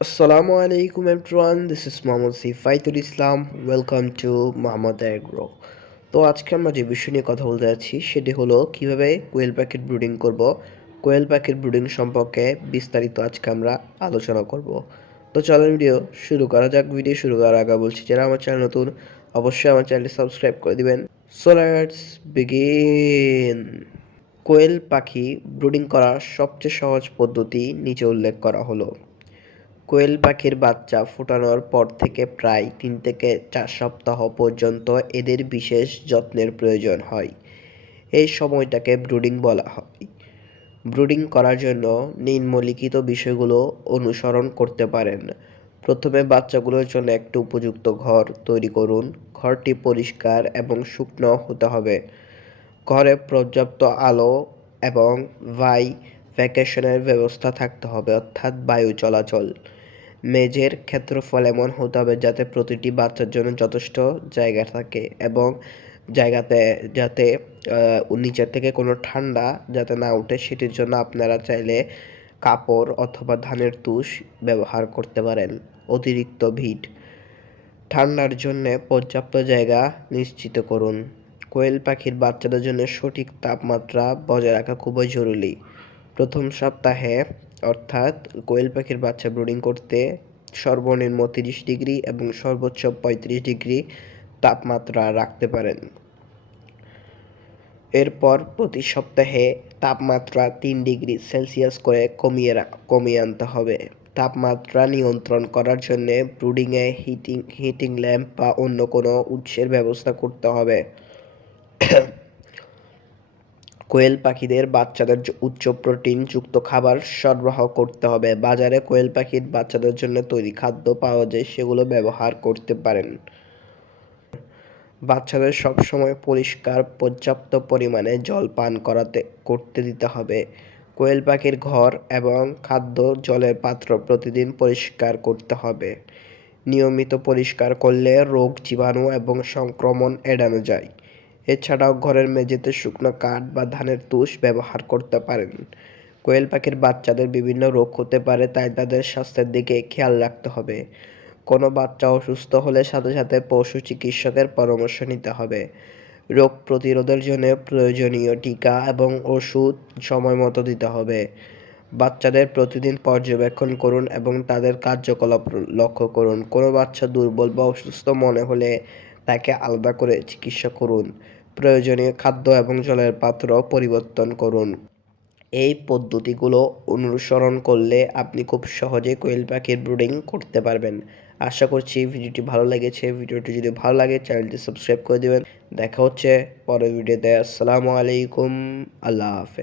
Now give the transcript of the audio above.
Assalamu alaikum everyone, this is Mohammad Sifaitul Islam. Welcome to Mohammad Agro. তো আজকে আমরা যে বিষয় নিয়ে কথা বলতে যাচ্ছি সেটি হলো কীভাবে কোয়েল প্যাকেট ব্রুডিং করব। কোয়েল প্যাকেট ব্রুডিং সম্পর্কে বিস্তারিত আজকে আমরা আলোচনা করব। তো চলো ভিডিও শুরু করা যাক। ভিডিও শুরু করার আগে বলছি যারা আমার চ্যানেল নতুন অবশ্যই আমার চ্যানেলটি সাবস্ক্রাইব করে দিবেন। সো লেটস বিগিন কোয়েল পাখি ব্রুডিং করার সবচেয়ে সহজ পদ্ধতি নিচে উল্লেখ করা হলো। কোয়েল পাখির বাচ্চা ফোটানোর পর থেকে প্রায় তিন থেকে চার সপ্তাহ পর্যন্ত এদের বিশেষ যত্নের প্রয়োজন হয়। এই সময়টাকে ব্রুডিং বলা হয়। ব্রুডিং করার জন্য নিম্নলিখিত বিষয়গুলো অনুসরণ করতে পারেন। প্রথমে বাচ্চাগুলোর জন্য একটি উপযুক্ত ঘর তৈরি করুন। ঘরটি পরিষ্কার এবং শুকনো হতে হবে। ঘরে পর্যাপ্ত আলো এবং ভাই ভ্যাকেশনের ব্যবস্থা থাকতে হবে, অর্থাৎ বায়ু চলাচল। মেঝের ক্ষেত্রফল এমন হতে হবে যাতে প্রতিটি বাচ্চার জন্য যথেষ্ট জায়গা থাকে এবং জায়গাতে যাতে নিচের থেকে কোনো ঠান্ডা যাতে না উঠে, সেটির জন্য আপনারা চাইলে কাপড় অথবা ধানের তুষ ব্যবহার করতে পারেন। অতিরিক্ত ভিট, ঠান্ডার জন্য পর্যাপ্ত জায়গা নিশ্চিত করুন। কোয়েল পাখির বাচ্চাদের জন্য সঠিক তাপমাত্রা বজায় রাখা খুবই জরুরি। প্রথম সপ্তাহে অর্থাৎ কোয়েল পাখির বাচ্চা ব্রুডিং করতে সর্বনিম্ন তিরিশ ডিগ্রি এবং সর্বোচ্চ পঁয়ত্রিশ ডিগ্রি তাপমাত্রা রাখতে পারেন। এরপর প্রতি সপ্তাহে তাপমাত্রা তিন ডিগ্রি সেলসিয়াস করে কমিয়ে কমিয়ে আনতে হবে। তাপমাত্রা নিয়ন্ত্রণ করার জন্য ব্রুডিংয়ে হিটিং হিটিং ল্যাম্প বা অন্য কোনো উৎসের ব্যবস্থা করতে হবে। কোয়েল পাখিদের বাচ্চাদের উচ্চ প্রোটিন যুক্ত খাবার সরবরাহ করতে হবে। বাজারে কোয়েল পাখির বাচ্চাদের জন্য তৈরি খাদ্য পাওয়া যায়, সেগুলো ব্যবহার করতে পারেন। বাচ্চাদের সবসময় পরিষ্কার, পর্যাপ্ত পরিমাণে জল পান করাতে, করতে দিতে হবে। কোয়েল পাখির ঘর এবং খাদ্য জলের পাত্র প্রতিদিন পরিষ্কার করতে হবে। নিয়মিত পরিষ্কার করলে রোগ জীবাণু এবং সংক্রমণ এড়ানো যায়। এছাড়াও ঘরের মেঝেতে শুকনো কাঠ বা ধানের তুষ ব্যবহার করতে পারেন। কোয়েল পাখির বাচ্চাদের বিভিন্ন রোগ হতে পারে, তাই তাদের স্বাস্থ্যের দিকে খেয়াল রাখতে হবে। কোনো বাচ্চা অসুস্থ হলে সাথে সাথে পশু চিকিৎসকের পরামর্শ নিতে হবে। রোগ প্রতিরোধের জন্য প্রয়োজনীয় টিকা এবং ওষুধ সময় মতো দিতে হবে। বাচ্চাদের প্রতিদিন পর্যবেক্ষণ করুন এবং তাদের কার্যকলাপ লক্ষ্য করুন। কোনো বাচ্চা দুর্বল বা অসুস্থ মনে হলে তাকে আলাদা করে চিকিৎসা করুন। প্রয়োজনীয় খাদ্য এবং জলের পাত্র পরিবর্তন করুন। এই পদ্ধতিগুলো অনুসরণ করলে আপনি খুব সহজে কোয়েল পাখির ব্রুডিং করতে পারবেন। আশা করছি ভিডিওটি ভালো লেগেছে। ভিডিওটি যদি ভালো লাগে, চ্যানেলটি সাবস্ক্রাইব করে দেবেন। দেখা হচ্ছে পরের ভিডিওতে। আসসালামু আলাইকুম। আল্লাহ হাফেজ।